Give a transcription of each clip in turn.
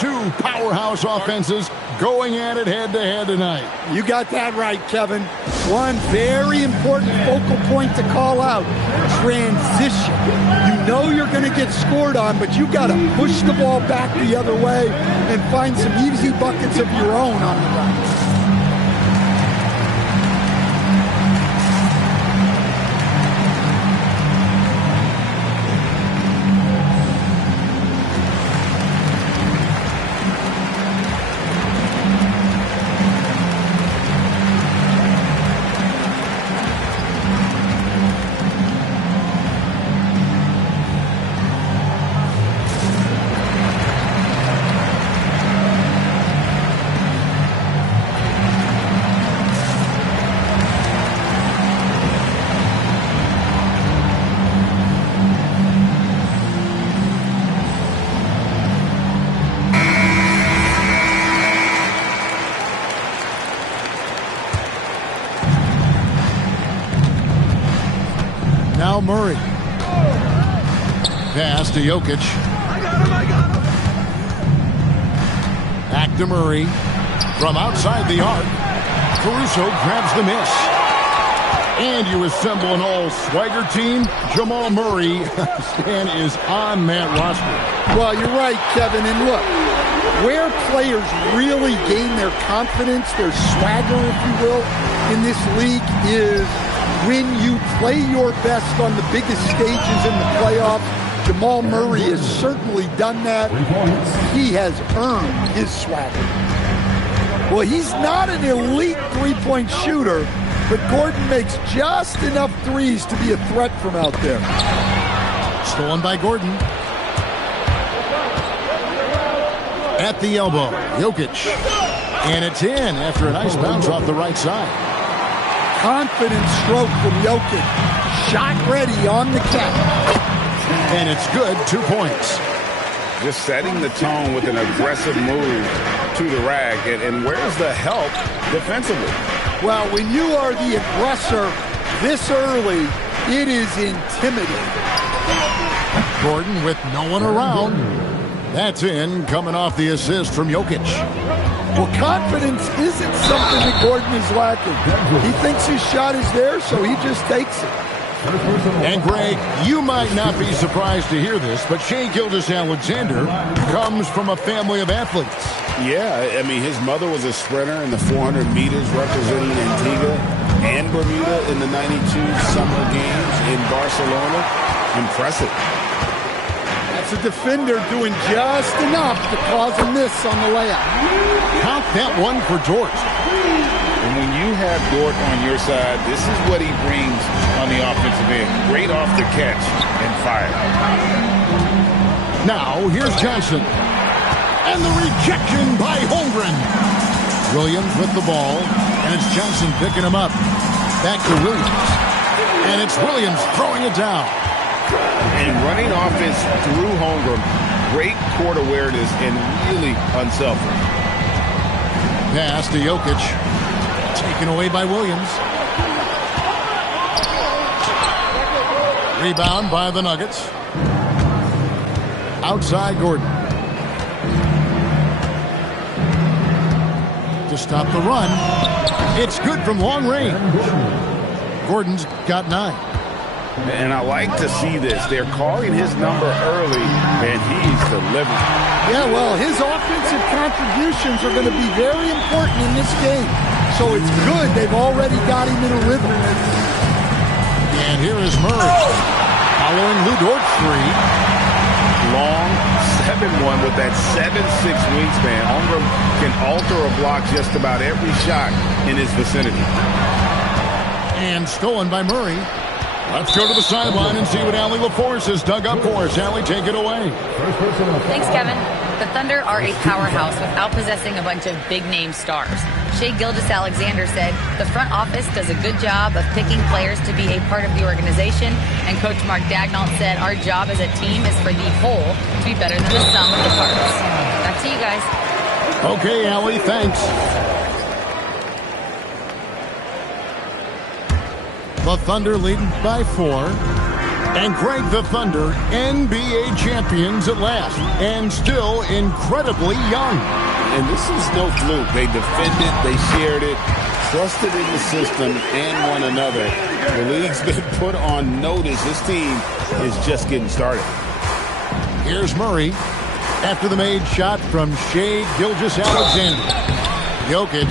two powerhouse offenses going at it head-to-head tonight. You got that right, Kevin. One very important focal point to call out, transition. You know you're going to get scored on, but you got to push the ball back the other way and find some easy buckets of your own on the right. Now Murray. Pass to Jokic. I got him. Back to Murray. From outside the arc. Caruso grabs the miss. And you assemble an all-swagger team. Jamal Murray, Stan, is on that roster. Well, you're right, Kevin. And look, where players really gain their confidence, their swagger, if you will, in this league is when you play your best on the biggest stages in the playoffs. Jamal Murray has certainly done that. He has earned his swagger. Well, he's not an elite three-point shooter, but Gordon makes just enough threes to be a threat from out there. Stolen by Gordon. At the elbow, Jokic. And it's in after a nice bounce off the right side. Confident stroke from Jokic. Shot ready on the catch. And it's good, 2 points. Just setting the tone with an aggressive move to the rack. And where's the help defensively? Well, when you are the aggressor this early, it is intimidating. Gordon with no one around. That's in, coming off the assist from Jokic. Well, confidence isn't something that Gordon is lacking. He thinks his shot is there, so he just takes it. And Greg, you might not be surprised to hear this, but Shai Gilgeous-Alexander comes from a family of athletes. Yeah, I mean, his mother was a sprinter in the 400 meters representing Antigua and Bermuda in the 92 Summer Games in Barcelona. Impressive. That's a defender doing just enough to cause a miss on the layup. Count that one for Dort. And when you have Dort on your side, this is what he brings on the offensive end. Great off the catch and fire. Now, here's Johnson. And the rejection by Holmgren. Williams with the ball, and it's Johnson picking him up. Back to Williams. And it's Williams throwing it down. And running offense through Holmgren, great court awareness and really unselfish. Pass to Jokic. Taken away by Williams. Rebound by the Nuggets. Outside Gordon. To stop the run. It's good from long range. Gordon's got 9. And I like to see this. They're calling his number early, and he's delivering. Yeah, well, his offensive contributions are going to be very important in this game. So it's good they've already got him in a rhythm. And here is Murray. Following Lu Dort 3. Long 7-1 with that 7'6" wingspan. Holmgren can alter a block just about every shot in his vicinity. And stolen by Murray. Let's go to the sideline and see what Allie LaForce has dug up for us. Allie, take it away. Thanks, Kevin. The Thunder are a powerhouse without possessing a bunch of big-name stars. Shai Gilgeous-Alexander said, the front office does a good job of picking players to be a part of the organization, and Coach Mark Daigneault said, our job as a team is for the whole to be better than the sum of the parts. Back to you guys. Okay, Allie, thanks. The Thunder leading by 4. And Greg, the Thunder, NBA champions at last, and still incredibly young. And this is no fluke. They defended, they shared it, trusted in the system and one another. The league's been put on notice. This team is just getting started. Here's Murray after the made shot from Shai Gilgeous-Alexander. Jokic.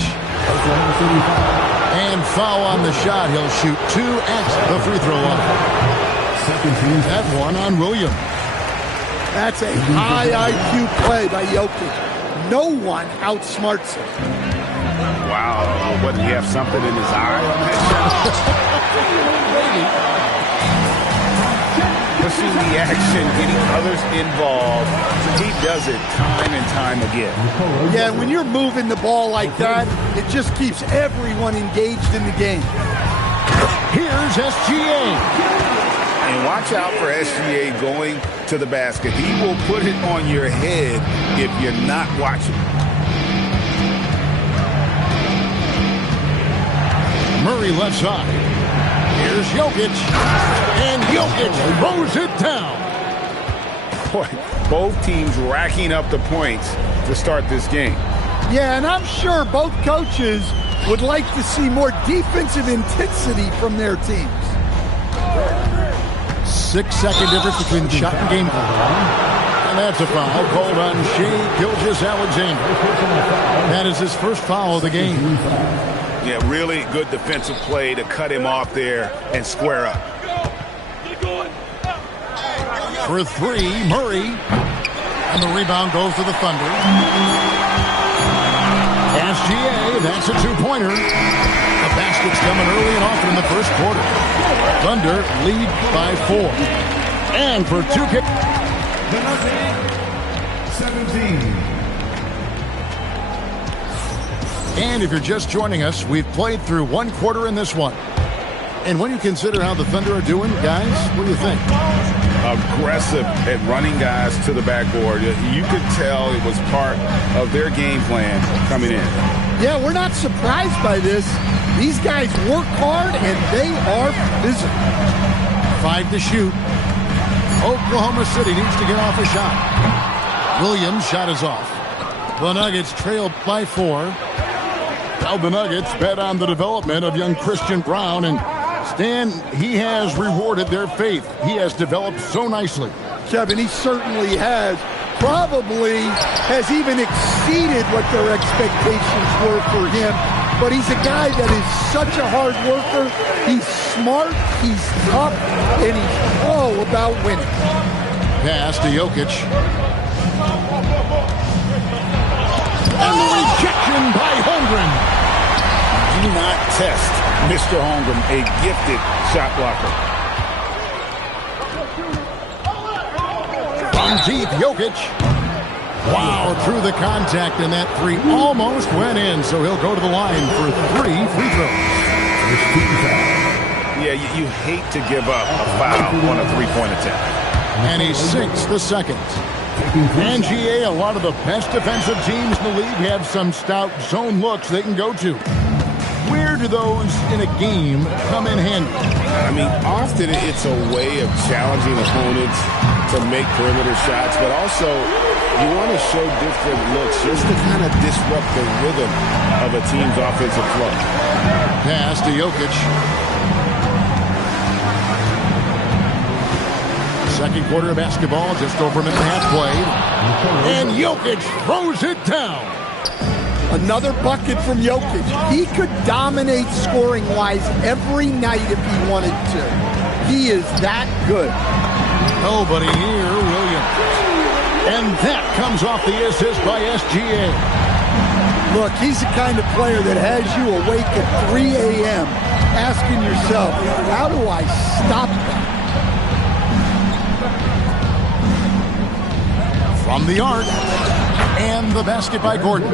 And foul on the shot. He'll shoot 2 at the free throw line. That one on Williams. That's a high IQ play by Jokic. No one outsmarts him. Wow. What, did he have something in his eye on that shot? Pushing the action, getting others involved. He does it time and time again. Yeah, when you're moving the ball like that, it just keeps everyone engaged in the game. Here's SGA. And watch out for SGA going to the basket. He will put it on your head if you're not watching. Murray left side. Here's Jokic. And Jokic throws it down. Boy, both teams racking up the points to start this game. Yeah, and I'm sure both coaches would like to see more defensive intensity from their teams. 6-second difference between shot and game clock. And that's a foul called on Shai Gilgeous-Alexander. That is his first foul of the game. Yeah, really good defensive play to cut him off there and square up. For 3, Murray. And the rebound goes to the Thunder. SGA, that's a 2-pointer. The basket's coming early and often in the first quarter. Thunder lead by 4. And for 2 kick. 17. And if you're just joining us, we've played through 1 quarter in this one. And when you consider how the Thunder are doing, guys, what do you think? Aggressive at running guys to the backboard. You could tell it was part of their game plan coming in. Yeah, we're not surprised by this. These guys work hard, and they are physical. 5 to shoot. Oklahoma City needs to get off a shot. Williams' shot is off. The Nuggets trailed by 4. Now the Nuggets bet on the development of young Christian Braun, and Stan, he has rewarded their faith. He has developed so nicely. Kevin, he certainly has. Probably has even exceeded what their expectations were for him. But he's a guy that is such a hard worker. He's smart, he's tough, and he's all about winning. Pass to Jokic. And the rejection by Holmgren. Do not test Mr. Holmgren, a gifted shot blocker. From deep, Jokic. Wow, through the contact, and that 3 almost went in, so he'll go to the line for 3 free throws. Yeah, you hate to give up a foul on a 3-point attempt. And he sinks the second. And GA, a lot of the best defensive teams in the league have some stout zone looks they can go to. Where do those in a game come in handy? I mean, often it's a way of challenging opponents to make perimeter shots, but also you want to show different looks just to kind of disrupt the rhythm of a team's offensive flow. Pass to Jokic. Second quarter of basketball, just over a minute and a half played. And Jokic throws it down. Another bucket from Jokic. He could dominate scoring-wise every night if he wanted to. He is that good. Nobody here, Williams. And that comes off the assist by SGA. Look, he's the kind of player that has you awake at 3 a.m. asking yourself, how do I stop that? From the arc, and the basket by Gordon.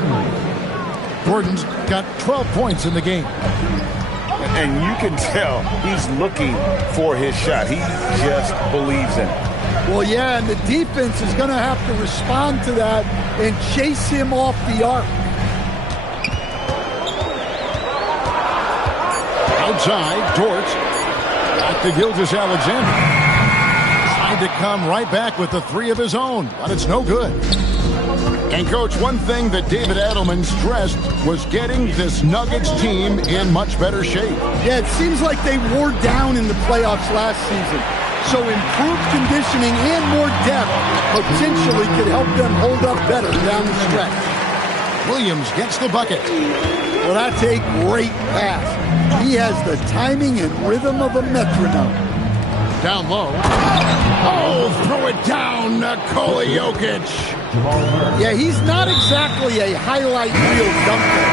Gordon's got 12 points in the game. And you can tell he's looking for his shot. He just believes in it. Well, yeah, and the defense is going to have to respond to that and chase him off the arc. Outside, Dort. Back to Gilgeous-Alexander. tried to come right back with the three of his own, but it's no good. And, Coach, one thing that David Adelman stressed was getting this Nuggets team in much better shape. Yeah, it seems like they wore down in the playoffs last season. So improved conditioning and more depth potentially could help them hold up better down the stretch. Williams gets the bucket. Well, that's a great pass. He has the timing and rhythm of a metronome. Down low. Oh, throw it down, Nikola Jokic. Yeah, he's not exactly a highlight reel dunker,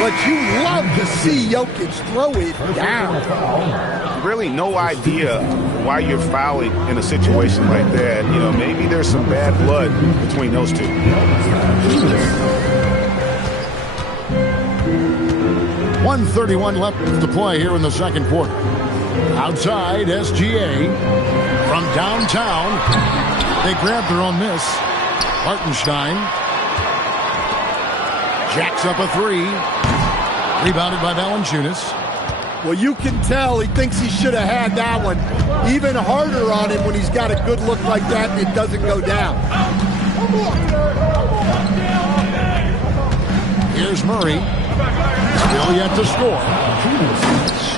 but you love to see Jokic throw it down. Really no idea why you're fouling in a situation like that. You know, maybe there's some bad blood between those two. 1:31 left to play here in the second quarter. Outside, SGA from downtown. They grab their own miss. Hartenstein jacks up a three. Rebounded by Valanciunas. Well, you can tell he thinks he should have had that one. Even harder on him when he's got a good look like that and it doesn't go down. Here's Murray. Still yet to score.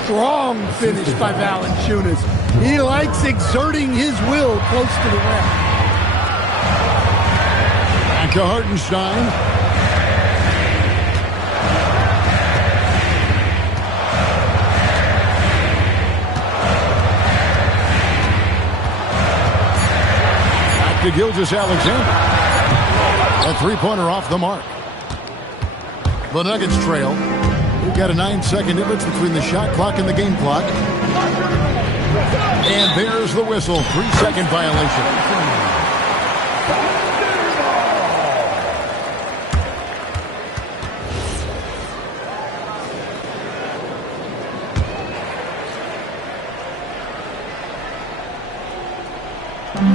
Strong finish by Valanciunas. He likes exerting his will close to the rim. Back to Hartenstein. Back to Gilgeous-Alexander. A three-pointer off the mark. The Nuggets trail. We've got a 9-second difference between the shot clock and the game clock. And there's the whistle. 3-second violation.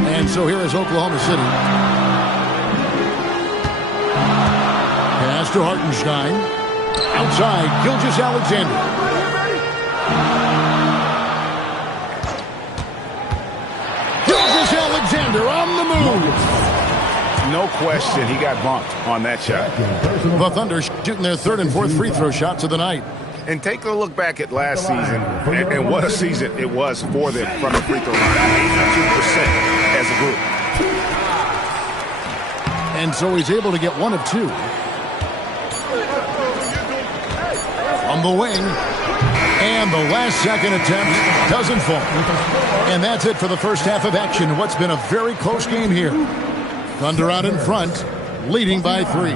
And so here is Oklahoma City. Pass to Hartenstein. Outside, Gilgeous-Alexander. Gilgeous-Alexander on the move. No question, he got bumped on that shot. The Thunder shooting their third and fourth free throw shots of the night. And take a look back at last season, and what a season it was for them from the free throw line. 82% as a group. And so he's able to get one of two. On the wing. And the last second attempt doesn't fall. And that's it for the first half of action. What's been a very close game here. Thunder out in front, leading by 3.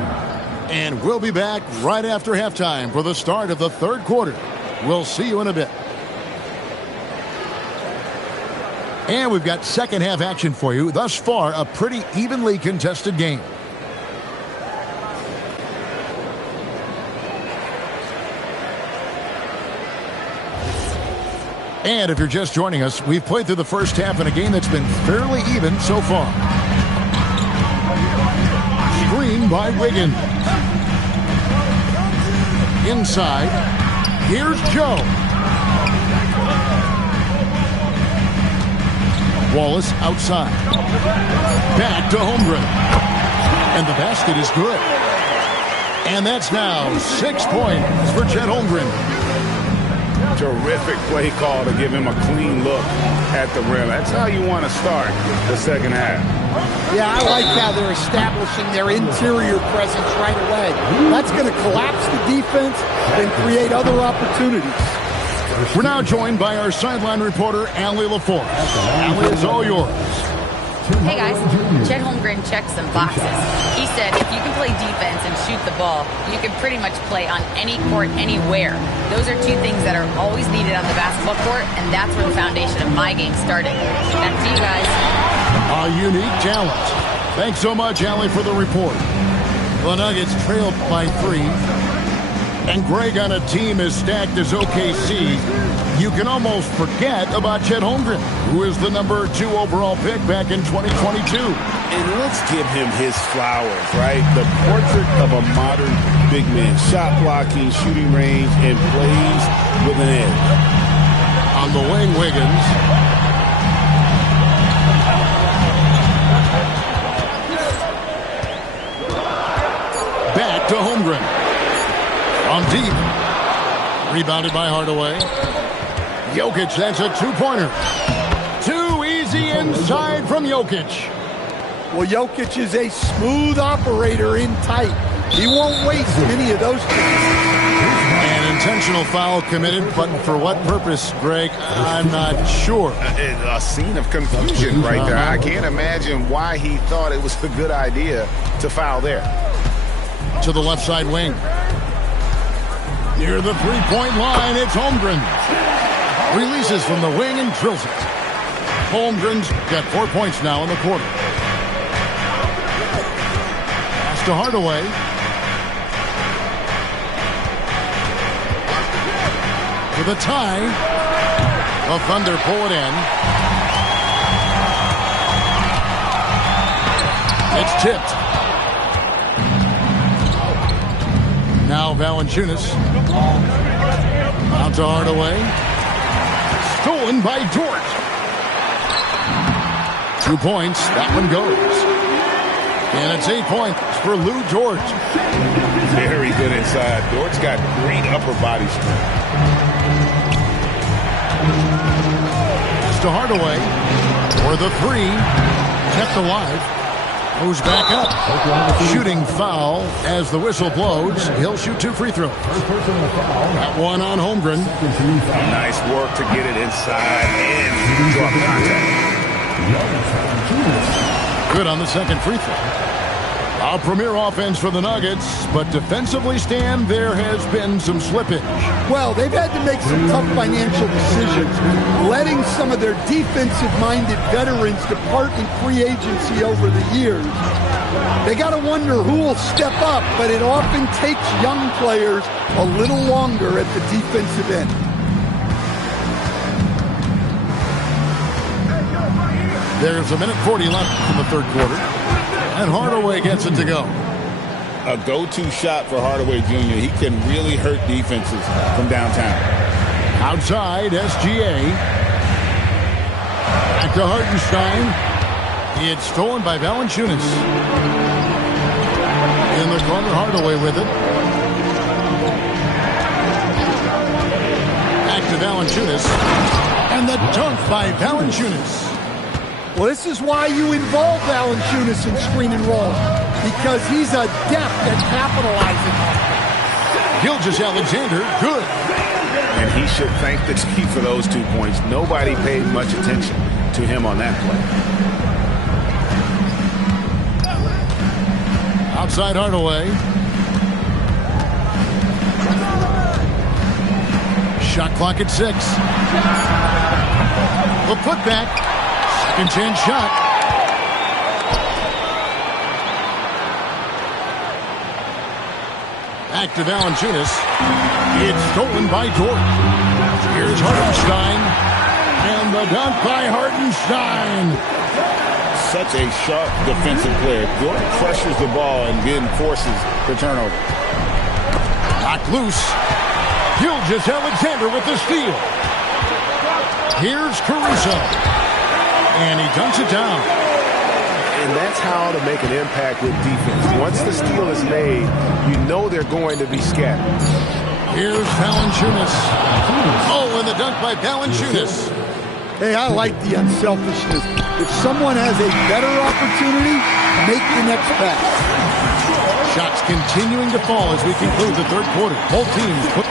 And we'll be back right after halftime for the start of the third quarter. We'll see you in a bit. And we've got second half action for you. Thus far, a pretty evenly contested game. And if you're just joining us, we've played through the first half in a game that's been fairly even so far. Screen by Wiggins. Inside. Here's Joe. Wallace outside. Back to Holmgren. And the basket is good. And that's now 6 points for Chet Holmgren. Terrific play call to give him a clean look at the rim. That's how you want to start the second half. Yeah, I like how they're establishing their interior presence right away. That's going to collapse the defense and create other opportunities. We're now joined by our sideline reporter, Allie LaForce. Allie, it's all yours. Hey guys, Chet Holmgren checked some boxes. He said if you can play defense and shoot the ball, you can pretty much play on any court, anywhere. Those are two things that are always needed on the basketball court, and that's where the foundation of my game started. Back to you guys. A unique talent. Thanks so much, Allie, for the report. The Nuggets trailed by 3. And Greg, on a team as stacked as OKC, you can almost forget about Chet Holmgren, who is the number 2 overall pick back in 2022. And let's give him his flowers, right? The portrait of a modern big man. Shot blocking, shooting range, and plays with an edge. On the wing, Wiggins. Back to Holmgren. From deep. Rebounded by Hardaway. Jokic, that's a two-pointer. Too easy inside from Jokic. Well, Jokic is a smooth operator in tight. He won't waste many of those chances. An intentional foul committed, but for what purpose, Greg? I'm not sure. A scene of confusion right there. I can't imagine why he thought it was a good idea to foul there. To the left side wing. Near the three-point line, it's Holmgren. Releases from the wing and drills it. Holmgren's got 4 points now in the quarter. Pass to Hardaway. For the tie. The Thunder pull it in. It's tipped. Now Valanciunas. Out to Hardaway. Stolen by Dort. 2 points. That one goes. And it's 8 points for Lou Dort. Very good inside. Dort's got great upper body strength. To Hardaway for the three. Kept alive. Moves back up. Shooting foul as the whistle blows. He'll shoot 2 free throws. That one on Holmgren. Nice work to get it inside and draw contact. Good on the second free throw. A premier offense for the Nuggets, but defensively, Stan, there has been some slippage. Well, they've had to make some tough financial decisions, letting some of their defensive-minded veterans depart in free agency over the years. They got to wonder who will step up, but it often takes young players a little longer at the defensive end. There's a minute 40 left in the third quarter. And Hardaway gets it to go. A go-to shot for Hardaway Jr. He can really hurt defenses from downtown. Outside, SGA. Back to Hartenstein. It's stolen by Valanciunas. In the corner, Hardaway with it. Back to Valanciunas. And the dunk by Valanciunas. Well, this is why you involve Valanciunas in screen and roll, because he's adept at capitalizing on it. Gilgeous-Alexander, good. And he should thank the team for those 2 points. Nobody paid much attention to him on that play. Outside Hardaway. Shot clock at 6. The putback. Second chance shot. Back to Valanciunas. It's stolen by Dort. Here's Hartenstein. And the dunk by Hartenstein. Such a sharp defensive player. Dort pressures the ball and then forces the turnover. Knocked loose. Gilgeous-Alexander with the steal. Here's Caruso. And he dunks it down. And that's how to make an impact with defense. Once the steal is made, you know they're going to be scattered. Here's Valanciunas. Oh, and the dunk by Valanciunas. Hey, I like the unselfishness. If someone has a better opportunity, make the next pass. Shots continuing to fall as we conclude the third quarter. Both teams put...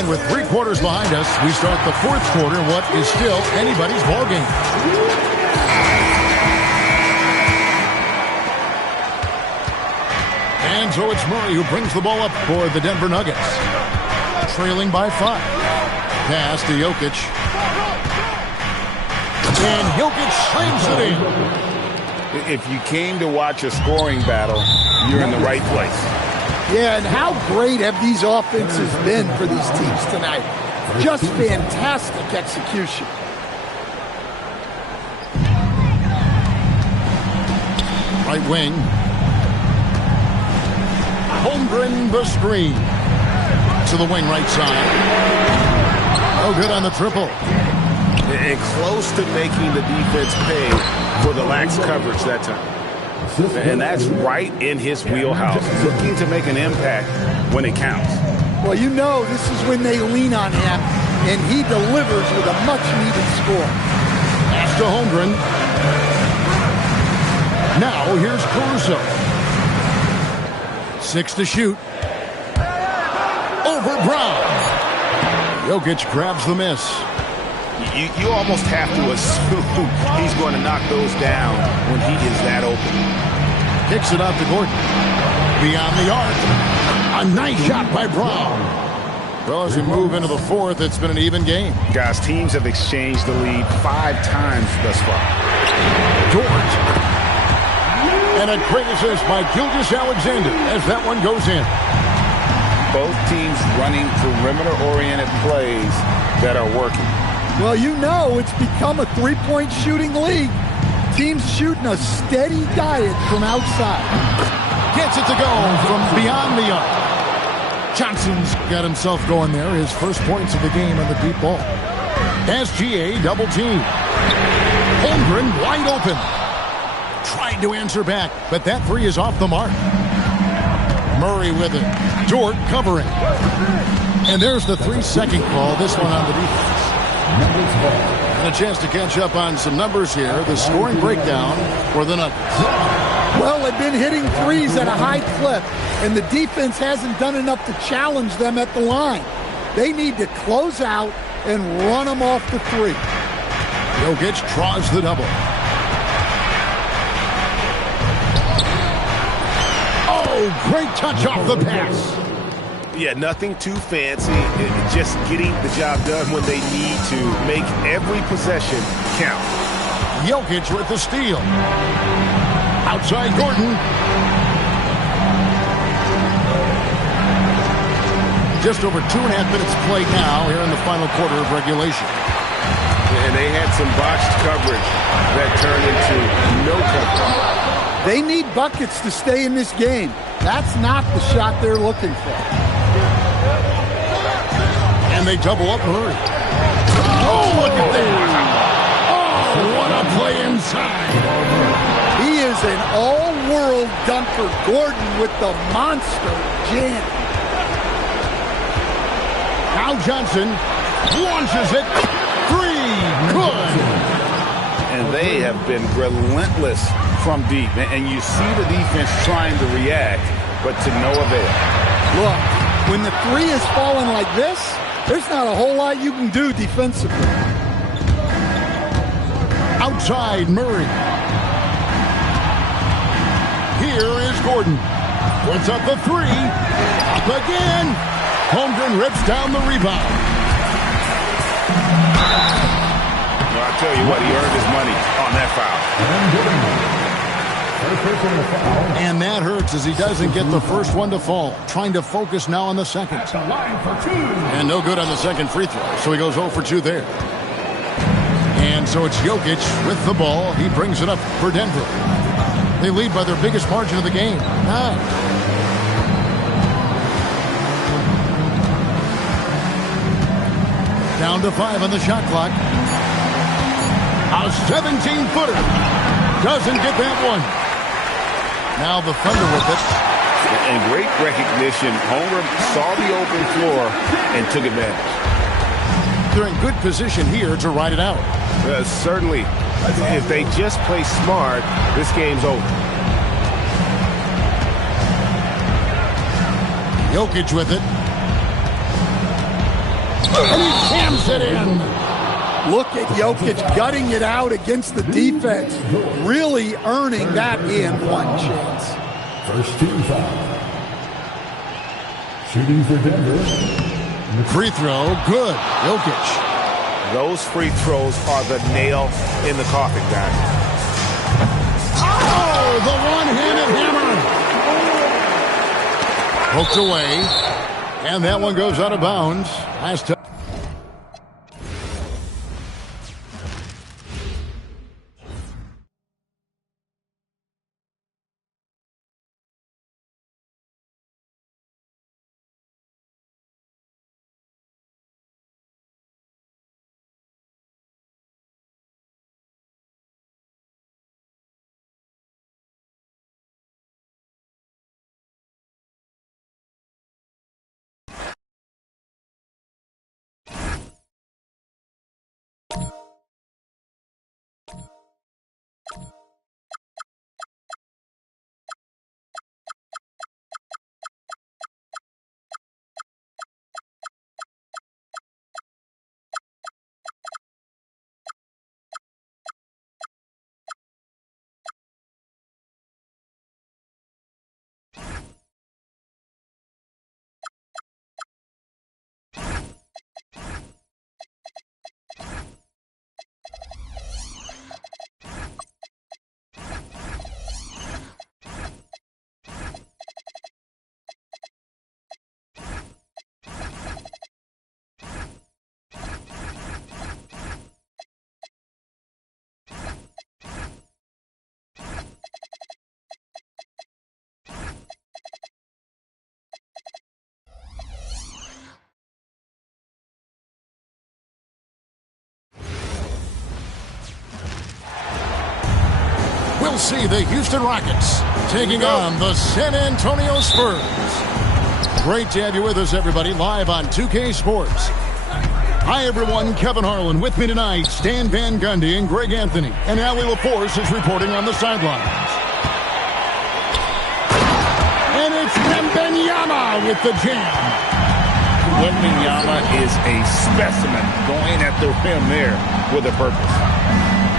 And with 3 quarters behind us, we start the fourth quarter, what is still anybody's ball game. And so it's Murray who brings the ball up for the Denver Nuggets. Trailing by 5. Pass to Jokic. And Jokic slams it in. If you came to watch a scoring battle, you're in the right place. Yeah, and how great have these offenses been for these teams tonight? Just fantastic execution. Right wing. Holmgren the screen. To the wing right side. Oh, good on the triple. And close to making the defense pay for the lax coverage that time. And that's right in his wheelhouse, looking to make an impact when it counts. Well, you know this is when they lean on him, and he delivers with a much-needed score. Pass to Holmgren. Now here's Caruso. 6 to shoot. Over Brown. Jokic grabs the miss. You almost have to assume he's going to knock those down when he is that open. Kicks it out to Gordon. Beyond the arc. A nice shot by Brown. Well, as we move into the fourth, it's been an even game. Guys, teams have exchanged the lead 5 times thus far. George. And a great assist by Gilgeous-Alexander as that one goes in. Both teams running perimeter-oriented plays that are working. Well, you know it's become a three-point shooting league. Teams shooting a steady diet from outside. Gets it to go from beyond the arc. Johnson's got himself going there. His first points of the game on the deep ball. SGA double team. Holmgren wide open. Trying to answer back, but that three is off the mark. Murray with it. Dort covering. And there's the 3-second call. This one on the defense. And a chance to catch up on some numbers here. The scoring breakdown for the Nuggets. Well, they've been hitting threes at a high clip, and the defense hasn't done enough to challenge them at the line. They need to close out and run them off the three. Jokic draws the double. Oh, great touch off the pass. Yeah, nothing too fancy. Just getting the job done when they need to. Make every possession count. Jokic with the steal. Outside Gordon. Just over 2.5 minutes played now here in the final quarter of regulation. And they had some botched coverage that turned into no coverage. They need buckets to stay in this game. That's not the shot they're looking for. And they double up Murray. Oh, look at that. Oh, what a play inside. He is an all-world dunker. Gordon with the monster jam. Now Johnson launches it. 3. Good. And they have been relentless from deep. And you see the defense trying to react, but to no avail. Look, when the three is falling like this, there's not a whole lot you can do defensively. Outside Murray. Here is Gordon. Puts up the 3. Up again. Holmgren rips down the rebound. Well, I tell you what, he earned his money on that foul. And that hurts as he doesn't get the first one to fall. Trying to focus now on the second. And no good on the second free throw. So he goes 0 for 2 there. And so it's Jokic with the ball. He brings it up for Denver. They lead by their biggest margin of the game. 9. Down to 5 on the shot clock. A 17-footer. Doesn't get that one. Now the Thunder with it. And great recognition. Homer saw the open floor and took advantage. They're in good position here to ride it out. Certainly. If they just play smart, this game's over. Jokic with it. And he jams it in. Look at Jokic gutting it out against the defense, really earning that and one chance. First team foul. Shooting for Denver. Free throw, good. Jokic. Those free throws are the nail in the coffin, guys. Oh, the one-handed hammer. Poked away. And that one goes out of bounds. Last time. we'll see the Houston Rockets taking on the San Antonio Spurs. Great to have you with us, everybody, live on 2K Sports. Hi, everyone. Kevin Harlan with me tonight. Stan Van Gundy and Greg Anthony. And Ali LaForce is reporting on the sidelines. And it's Wembanyama with the jam. Wembanyama is a specimen going at the rim there with a purpose.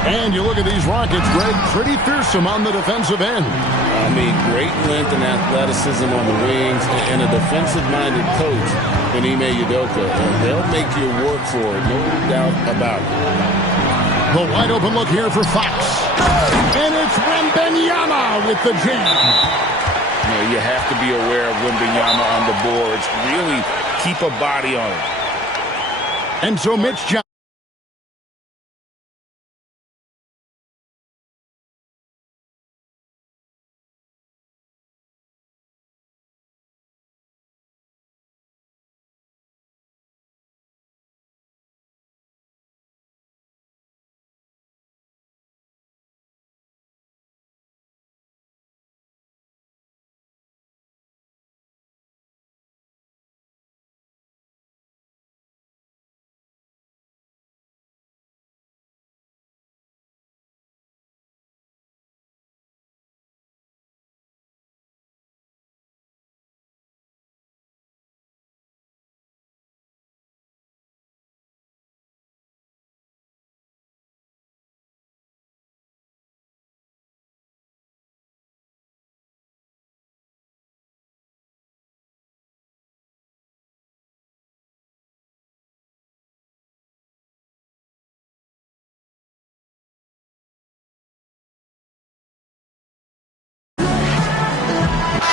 And you look at these Rockets, Greg, pretty fearsome on the defensive end. I mean, great length and athleticism on the wings, and a defensive-minded coach in Ime Udoka. They'll make you work for it, no doubt about it. The wide open look here for Fox. And it's Wembanyama with the jam. You have to be aware of Wembanyama on the boards. Really keep a body on it. And so Mitch Johnson.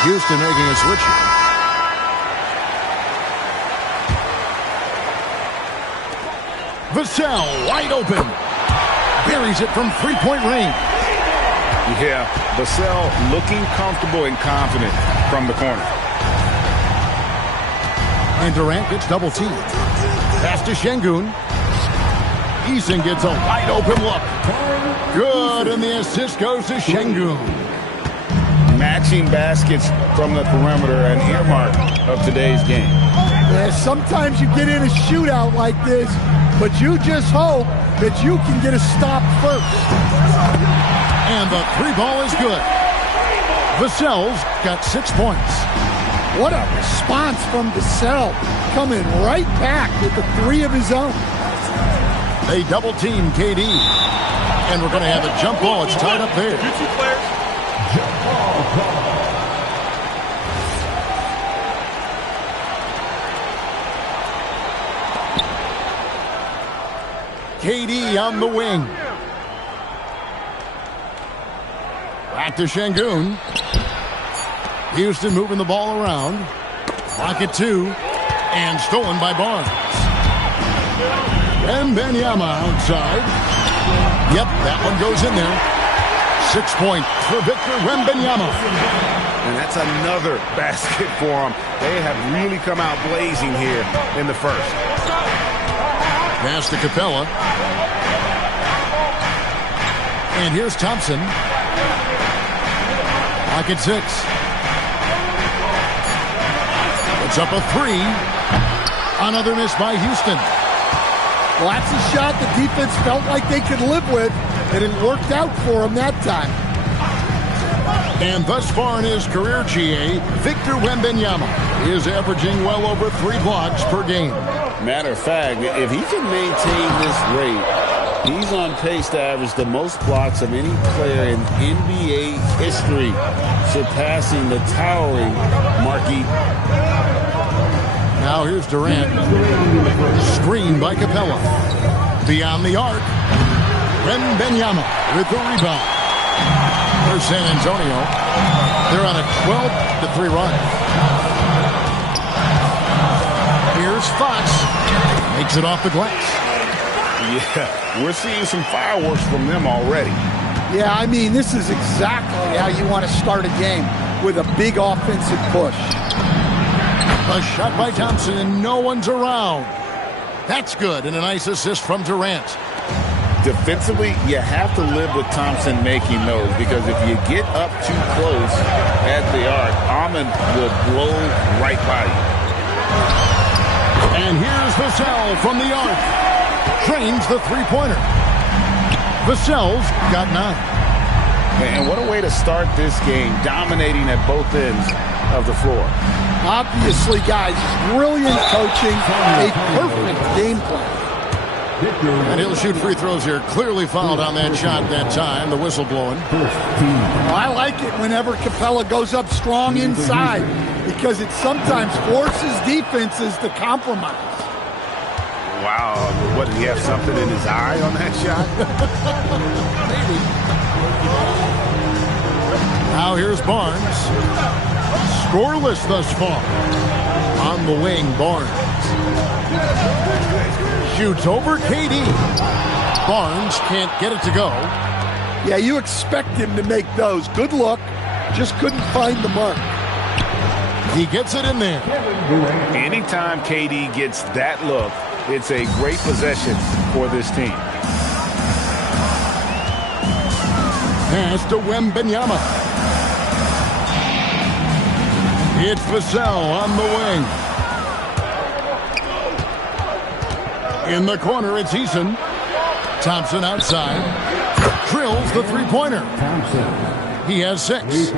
Houston making a switch. Vassell wide open. Buries it from three-point range. Yeah, Vassell looking comfortable and confident from the corner. And Durant gets double teamed. Pass to Şengün. Eason gets a wide open look. Good, and the assist goes to Şengün. Matching baskets from the perimeter, an earmark of today's game. Yeah, sometimes you get in a shootout like this, but you just hope that you can get a stop first. And the three ball is good. Vassell's got 6 points. What a response from Vassell, coming right back with the three of his own. They double team KD. And we're going to have a jump ball. It's tied up there. KD on the wing. Back to Şengün. Houston moving the ball around. Rocket 2. And stolen by Barnes. Wembanyama outside. Yep, that one goes in there. 6 point for Victor Wembanyama. And that's another basket for them. They have really come out blazing here in the first. Pass to Capella. And here's Thompson. Pocket 6. It's up a 3. Another miss by Houston. Well, that's a shot the defense felt like they could live with, and it worked out for him that time. And thus far in his career, GA, Victor Wembanyama is averaging well over 3 blocks per game. Matter of fact, if he can maintain this rate, he's on pace to average the most blocks of any player in NBA history, surpassing the towering Marquis. Now here's Durant. Screen by Capella. Beyond the arc. Wembanyama with the rebound. For San Antonio. They're on a 12-3 run. Here's Fox. Makes it off the glass. Yeah, we're seeing some fireworks from them already. Yeah, I mean, this is exactly how you want to start a game, with a big offensive push. A shot by Thompson, and no one's around. That's good, and a nice assist from Durant. Defensively, you have to live with Thompson making those, because if you get up too close at the arc, Ahman will blow right by you. And here's Vassell from the arc. Trains the three-pointer. Vassell's got 9. And what a way to start this game, dominating at both ends of the floor. Obviously, guys, brilliant coaching, a perfect game plan. And he'll shoot free throws here. Clearly fouled on that shot that time. The whistle blowing. I like it whenever Capella goes up strong inside, because it sometimes forces defenses to compromise. Wow. What, did he have something in his eye on that shot? Maybe. Now here's Barnes. Scoreless thus far. On the wing, Barnes. Shoots over KD. Barnes can't get it to go. Yeah, you expect him to make those. Good look. Just couldn't find the mark. He gets it in there. Anytime KD gets that look, it's a great possession for this team. Pass to Wembanyama. It's Vassell on the wing. In the corner, it's Eason. Thompson outside. Drills the three-pointer. He has 6.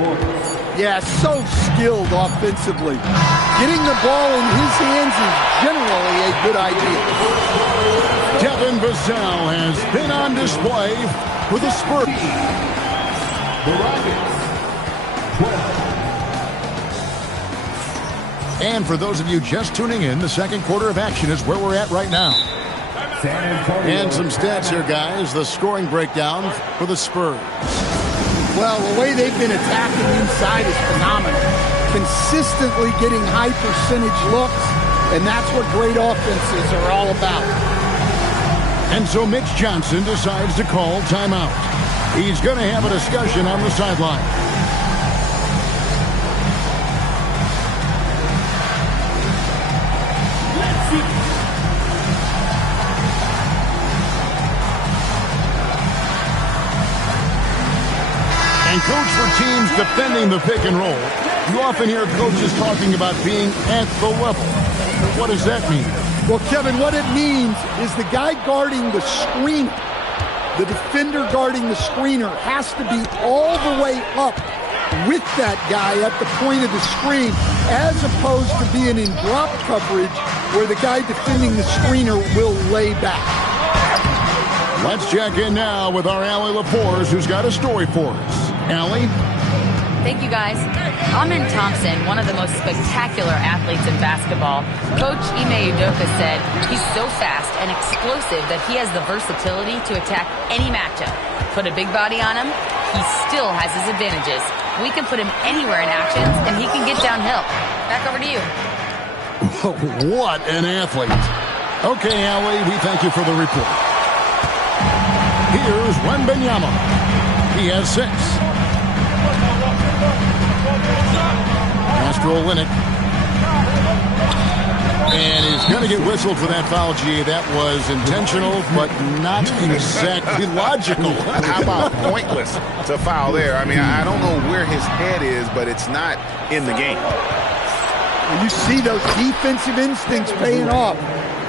Yeah, so skilled offensively. Getting the ball in his hands is generally a good idea. Devin Vassell has been on display for the Spurs. The Rockets, 12. And for those of you just tuning in, the second quarter of action is where we're at right now. San Antonio. And some stats here, guys. The scoring breakdown for the Spurs. Well, the way they've been attacking inside is phenomenal. Consistently getting high percentage looks, and that's what great offenses are all about. And so Mitch Johnson decides to call timeout. He's going to have a discussion on the sideline. And coach, for teams defending the pick and roll, you often hear coaches talking about being at the level. What does that mean? Well, Kevin, what it means is the guy guarding the screener, the defender guarding the screener, has to be all the way up with that guy at the point of the screen, as opposed to being in drop coverage where the guy defending the screener will lay back. Let's check in now with our Allie Lapores, who's got a story for us. Allie? Thank you, guys. Amen Thompson, one of the most spectacular athletes in basketball. Coach Ime Udoka said he's so fast and explosive that he has the versatility to attack any matchup. Put a big body on him, he still has his advantages. We can put him anywhere in actions, and he can get downhill. Back over to you. What an athlete. Okay, Allie, we thank you for the report. Here's Wembanyama. He has 6. Pass to Olynyk. And he's going to get whistled for that foul, G. That was intentional, but not exactly logical. How about pointless to foul there? I mean, I don't know where his head is, but it's not in the game. You see those defensive instincts paying off.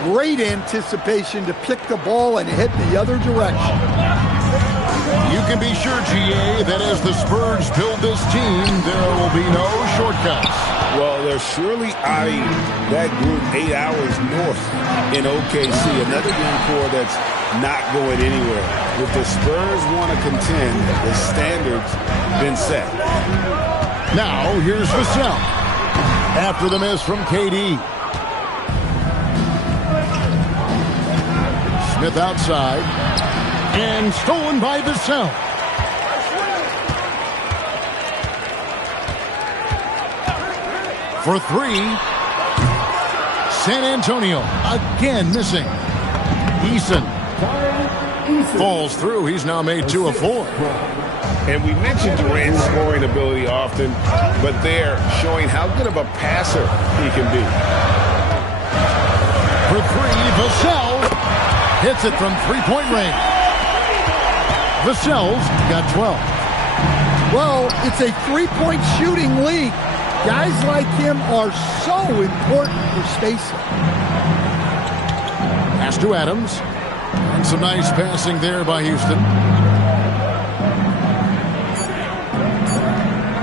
Great anticipation to pick the ball and head the other direction. You can be sure, GA, that as the Spurs build this team, there will be no shortcuts. Well, they're surely eyeing that group 8 hours north in OKC, another young core that's not going anywhere. If the Spurs want to contend, the standard's been set. Now, here's Vassell. After the miss from KD. Smith outside. And stolen by Vassell. For 3. San Antonio again missing. Eason falls through. He's now made 2 of 4. And we mentioned Durant's scoring ability often, but they're showing how good of a passer he can be. For 3, Vassell hits it from 3-point range. Vassell's got 12. Well, it's a three-point shooting league. Guys like him are so important for spacing. Pass to Adams. And some nice passing there by Houston.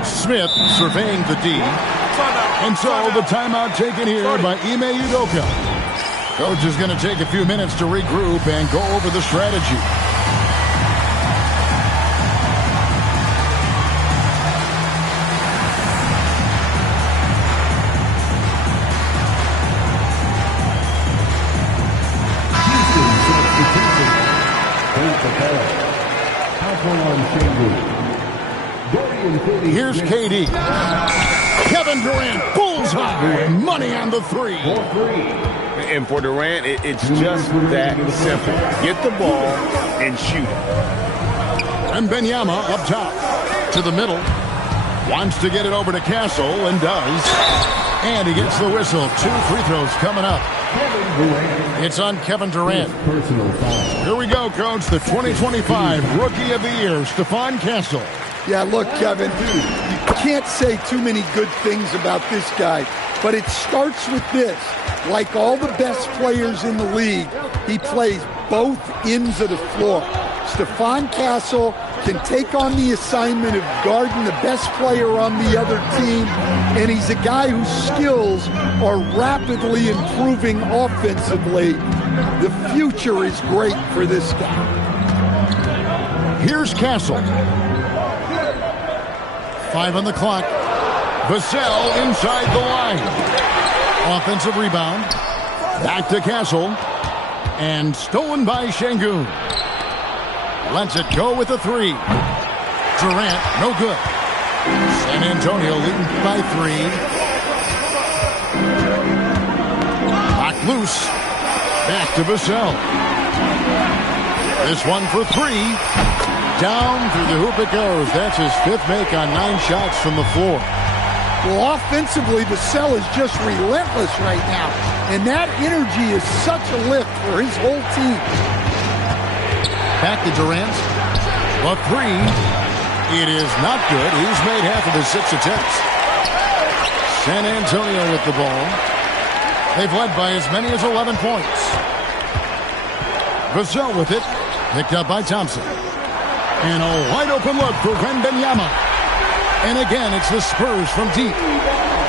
Smith surveying the D. And so the timeout taken here by Ime Udoka. Coach is going to take a few minutes to regroup and go over the strategy. Here's KD. Kevin Durant, bullseye. Money on the three. And for Durant, it's just that simple. Get the ball and shoot it. And Wembanyama up top. To the middle. Wants to get it over to Castle and does. And he gets the whistle. 2 free throws coming up. It's on Kevin Durant. Here we go, Coach. The 2025 Rookie of the Year, Stephon Castle. Yeah, look, Kevin, you can't say too many good things about this guy, but it starts with this. Like all the best players in the league, he plays both ends of the floor. Stephon Castle can take on the assignment of guarding the best player on the other team, and he's a guy whose skills are rapidly improving offensively. The future is great for this guy. Here's Castle. 5 on the clock. Vassell inside the line. Offensive rebound. Back to Castle. And stolen by Şengün. Lets it go with a 3. Durant, no good. San Antonio leading by 3. Locked loose. Back to Vassell. This one for 3. Down through the hoop it goes. That's his 5th make on 9 shots from the floor. Well, offensively, Vassell is just relentless right now. And that energy is such a lift for his whole team. Back to Durant. A 3. It is not good. He's made half of his 6 attempts. San Antonio with the ball. They've led by as many as 11 points. Vassell with it. Picked up by Thompson. And a wide-open look for Wembanyama. And again, it's the Spurs from deep.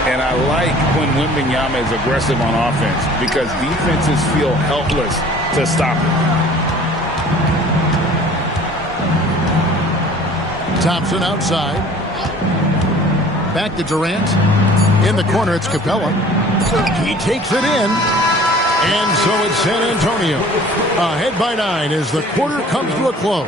And I like when Wembanyama is aggressive on offense because defenses feel helpless to stop him. Thompson outside. Back to Durant. In the corner, it's Capella. He takes it in. And so it's San Antonio. Ahead by 9 as the quarter comes to a close.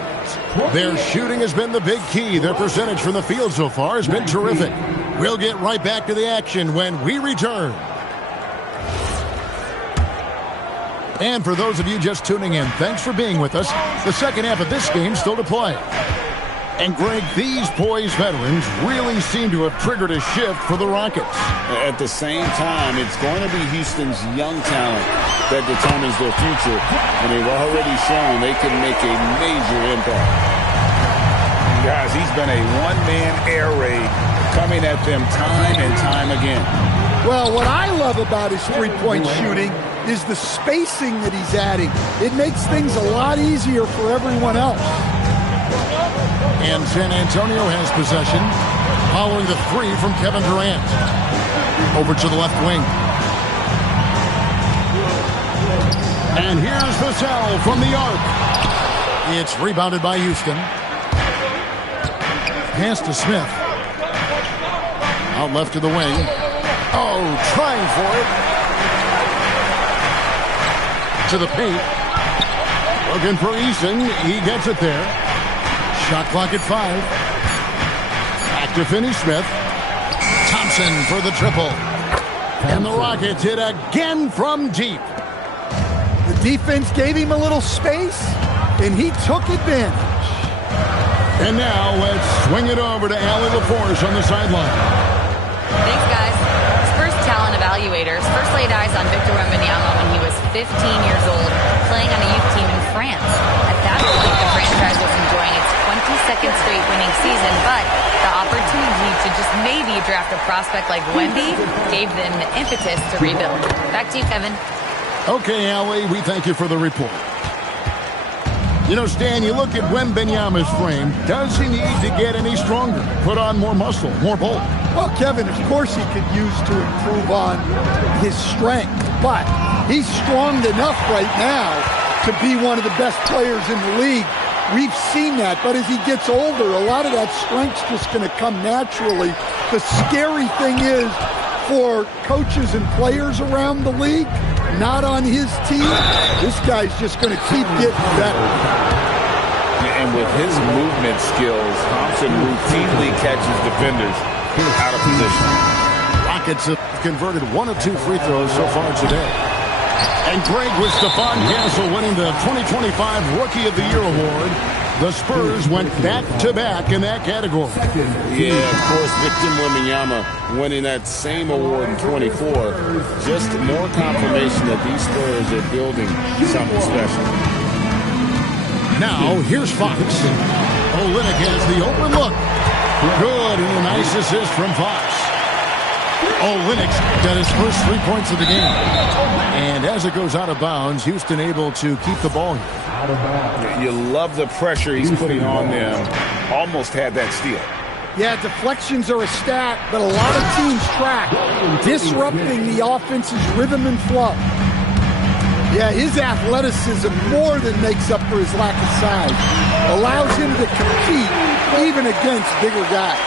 Their shooting has been the big key. Their percentage from the field so far has been terrific. We'll get right back to the action when we return. And for those of you just tuning in, thanks for being with us. The second half of this game still to play. And Greg, these poised veterans really seem to have triggered a shift for the Rockets. At the same time, it's going to be Houston's young talent that determines their future. And they've already shown they can make a major impact. Guys, he's been a one-man air raid coming at them time and time again. Well, what I love about his three-point shooting is the spacing that he's adding. It makes things a lot easier for everyone else. And San Antonio has possession following the 3 from Kevin Durant. Over to the left wing. And here's Vassell from the arc. It's rebounded by Houston. Pass to Smith. Out left to the wing. Oh, trying for it. To the paint. Looking for Eason. He gets it there. Shot clock at 5. Back to Finney-Smith. Thompson for the triple. And the Rockets hit again from deep. The defense gave him a little space, and he took advantage. And now let's swing it over to Allie LaForce on the sideline. Thanks, guys. Spurs talent evaluators first laid eyes on Victor Wembanyama when he was 15 years old. playing on a youth team in France. At that point, the franchise was enjoying its 22nd straight winning season, but the opportunity to just maybe draft a prospect like Wemby gave them the impetus to rebuild. Back to you, Kevin. Okay, Allie, we thank you for the report. You know, Stan, you look at Wembanyama's frame. Does he need to get any stronger? Put on more muscle, more bulk? Well, Kevin, of course he could use to improve on his strength, but he's strong enough right now to be one of the best players in the league. We've seen that, but as he gets older, a lot of that strength's just going to come naturally. The scary thing is for coaches and players around the league, not on his team, this guy's just going to keep getting better. And with his movement skills, Thompson routinely catches defenders out of position. Rockets have converted 1 of 2 free throws so far today. And Greg, with Stephon Castle winning the 2025 Rookie of the Year award, the Spurs went back-to-back in that category. Yeah, of course, Victor Wembanyama winning that same award in 24. Just more confirmation that these Spurs are building something special. Now, here's Fox. Olynyk has the open look. Good, and a nice assist from Fox. Olynyk's got his first 3 points of the game. And as it goes out of bounds, Houston able to keep the ball here. You love the pressure he's putting on them. Almost had that steal. Yeah, deflections are a stat, but a lot of teams track, disrupting the offense's rhythm and flow. Yeah, his athleticism more than makes up for his lack of size. Allows him to compete even against bigger guys.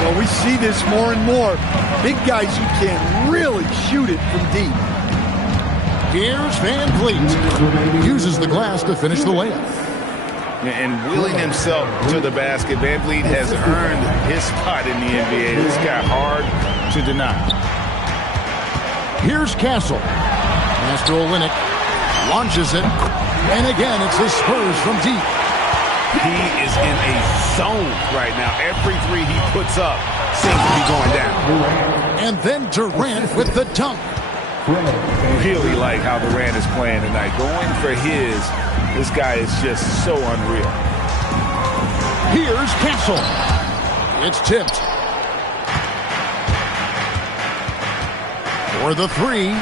Well, we see this more and more. Big guys who can really shoot it from deep. Here's Van Vliet. Uses the glass to finish the layup. And wheeling himself to the basket, Van Vliet has earned his spot in the NBA. This guy hard to deny. Here's Castle. Master Olynyk launches it. And again, it's the Spurs from deep. He is in a zone right now. Every three he puts up seems to be going down. And then Durant with the dunk. Really like how Durant is playing tonight. Going for his, this guy is just so unreal. Here's Castle. It's tipped. For the 3.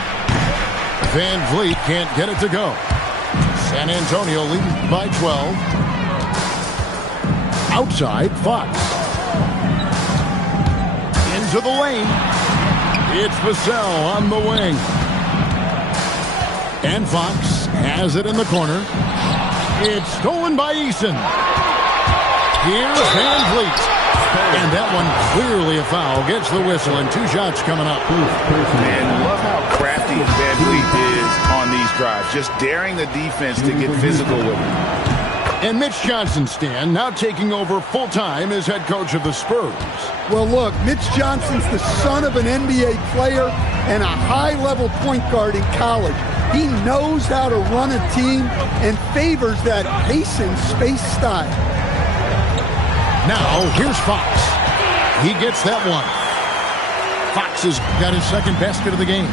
Van Vliet can't get it to go. San Antonio leading by 12. Outside, Fox. Into the lane. It's Vassell on the wing. And Fox has it in the corner. It's stolen by Eason. Here's Van Vliet. And that one clearly a foul. Gets the whistle and 2 shots coming up. And love how crafty Van Vliet is on these drives. Just daring the defense to get physical with him. And Mitch Johnson, Stan, now taking over full-time as head coach of the Spurs. Well, look, Mitch Johnson's the son of an NBA player and a high-level point guard in college. He knows how to run a team and favors that pace and space style. Now, here's Fox. He gets that one. Fox has got his second basket of the game.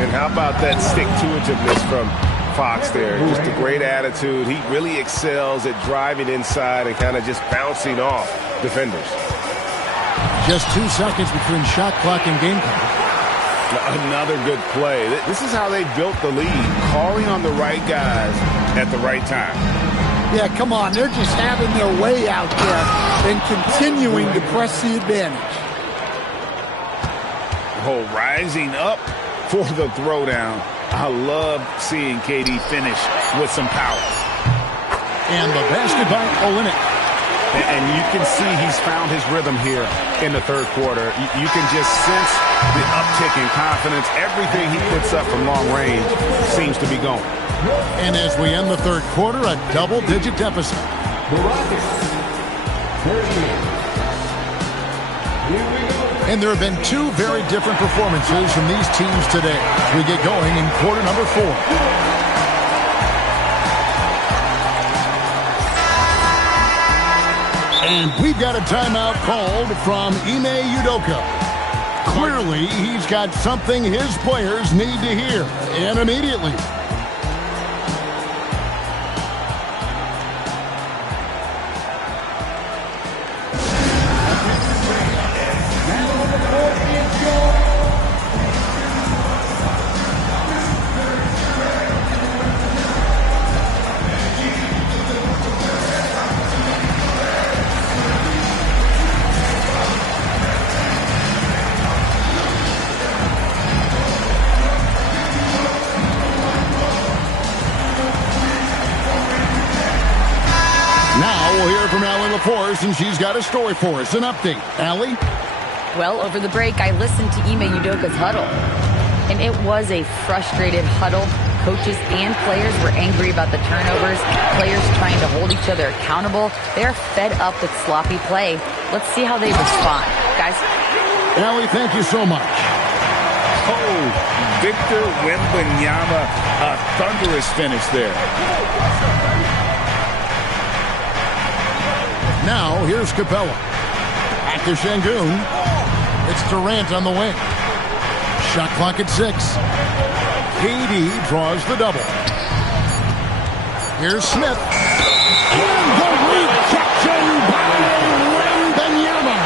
And how about that stick-to-itiveness from Fox there? Just a great attitude. He really excels at driving inside and kind of just bouncing off defenders. Just 2 seconds between shot clock and game clock. Another good play. This is how they built the lead, calling on the right guys at the right time. Yeah, come on. They're just having their way out there and continuing to press the advantage. Oh, rising up for the throwdown. I love seeing KD finish with some power. And the basket by Olynyk. And you can see he's found his rhythm here in the third quarter. You can just sense the uptick in confidence. Everything he puts up from long range seems to be going. And as we end the third quarter, a double-digit deficit. And there have been 2 very different performances from these teams today as we get going in quarter number 4. And we've got a timeout called from Ime Udoka. Clearly, he's got something his players need to hear, and immediately. us, and she's got a story for us. An update. Allie? Well, over the break, I listened to Ime Udoka's huddle, and it was a frustrated huddle. Coaches and players were angry about the turnovers, players trying to hold each other accountable. They're fed up with sloppy play. Let's see how they respond. Guys? Allie, thank you so much. Oh, Victor Wembanyama, a thunderous finish there. Now, here's Capella. Back to Şengün. It's Durant on the wing. Shot clock at 6. KD draws the double. Here's Smith. And the rejection by Wembanyama.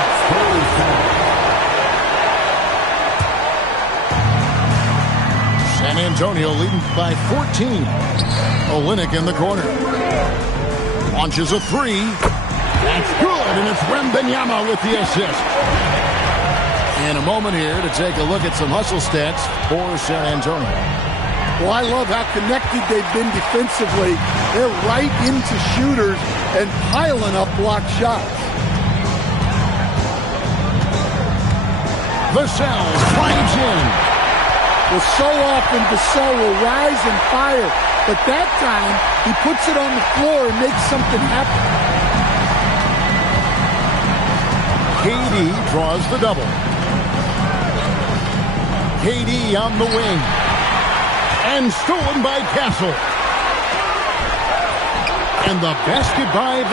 San Antonio leading by 14. Olynyk in the corner. Launches a 3. That's good, and it's Wembanyama with the assist. In a moment here to take a look at some hustle stats for San Antonio. Well, I love how connected they've been defensively. They're right into shooters and piling up block shots. Vassell drives in. Well, so often Vassell will rise and fire, but that time he puts it on the floor and makes something happen. KD draws the double. KD on the wing. And stolen by Castle. And the basket by